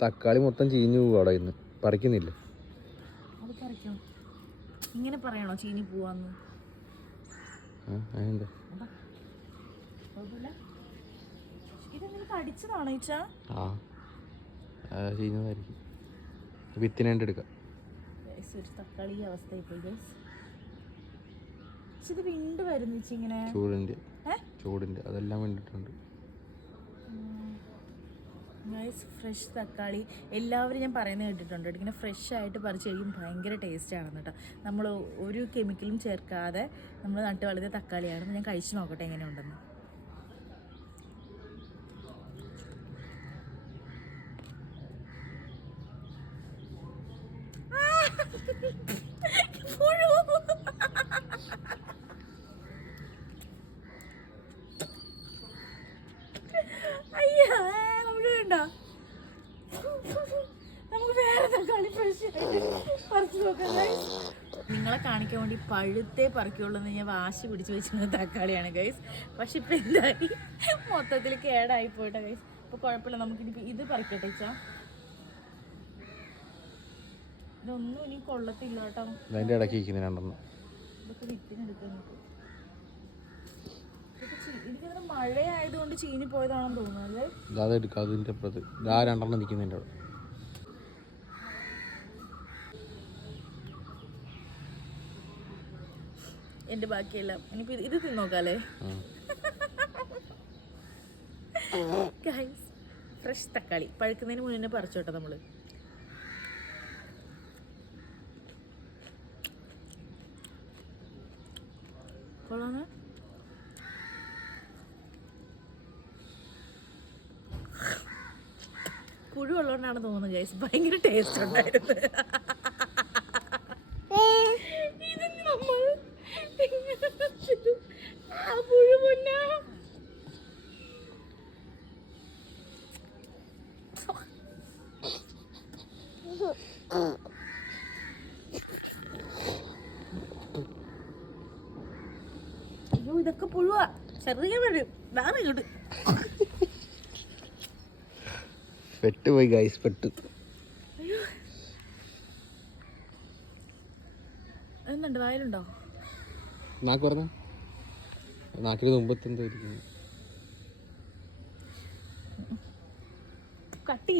തക്കാളി മൊത്തം ചീഞ്ഞു പോവും അവിടെ ഇന്ന്. പറിക്കുന്നില്ല. അത് പറിക്കണം. ഇങ്ങനെ പറയണോ ചീനി പോവാന്ന്? ഇതെന്തെങ്കിലും കടിച്ചതാണോ ഈച്ച? ചീഞ്ഞതായിരിക്കും. വിത്തിനേണ്ട എടുക്കാം. ഒരു തക്കാളി അവസ്ഥയായി പോയി ഗൈസ്. ഇത് വീണ്ടും വരുന്നു ഇങ്ങനെ. ചൂടിന്റെ അതെല്ലാം വേണ്ടിയിട്ടുണ്ട് ഗൈസ്. ഫ്രഷ് തക്കാളി എല്ലാവരും ഞാൻ പറയുന്നത് കേട്ടിട്ടുണ്ട്. ഇങ്ങനെ ഫ്രഷ് ആയിട്ട് പറിച്ച് കഴിയും ഭയങ്കര ടേസ്റ്റ് ആണെന്ന് കേട്ടോ. നമ്മൾ ഒരു കെമിക്കലും ചേർക്കാതെ നമ്മൾ നട്ട് വളർത്തിയ തക്കാളിയാണ്. ഞാൻ കഴിച്ച് നോക്കട്ടെ എങ്ങനെയുണ്ടെന്ന്. നമുക്ക് വേറെ തക്കാളി ഫ്രഷ് പറിച്ചു നോക്കാം. നിങ്ങളെ കാണിക്കാൻ വേണ്ടി പഴുത്തേ പറിക്കുള്ളൂ എന്ന് ഞാൻ വാശി പിടിച്ച് വെച്ചിരുന്ന തക്കാളിയാണ് ഗൈസ്. പക്ഷെ ഇപ്പം എന്തായി, മൊത്തത്തിൽ കേടായി പോയിട്ടാ ഗൈസ്. അപ്പോൾ കുഴപ്പമില്ല, നമുക്കിനിപ്പോൾ ഇത് പറിക്കട്ടെ വെച്ചാ. ഇതൊന്നും ഇനി കൊള്ളത്തില്ല കേട്ടോ. ഇതൊക്കെ വിത്തിനെടുക്കാൻ നോക്കും. എനിക്കതിന് മഴയായതുകൊണ്ട് ചീനി പോയതാണെന്ന് തോന്നുന്നത്. എന്റെ ബാക്കിയെല്ലാം ഇനിയിപ്പോ ഇത് തിന്നോക്കാല്ലേ. ഫ്രഷ് തക്കാളി പഴുക്കുന്നതിന് മുന്നേ പറിച്ചോട്ടെ നമ്മള്. കൊള്ളാന്ന്. പുഴു ഉള്ളതുകൊണ്ടാണ് തോന്നുന്നത് ഗൈസ്. ഭയങ്കര ടേസ്റ്റ് ഉണ്ടായിരുന്നു. ഇത് നമ്മൾ പുഴു മുന്ന അയ്യോ ഇതൊക്കെ പുഴുവാ. ചെറിയ വരും വേറെ ഇങ്ങോട്ട് പെട്ടുപോയി ഗൈസ്. പെട്ടു. എന്നുണ്ട് വായിലുണ്ടോ? നാക്ക് പറഞ്ഞ നാക്കിന് മുമ്പത്തെന്തോ കട്ടി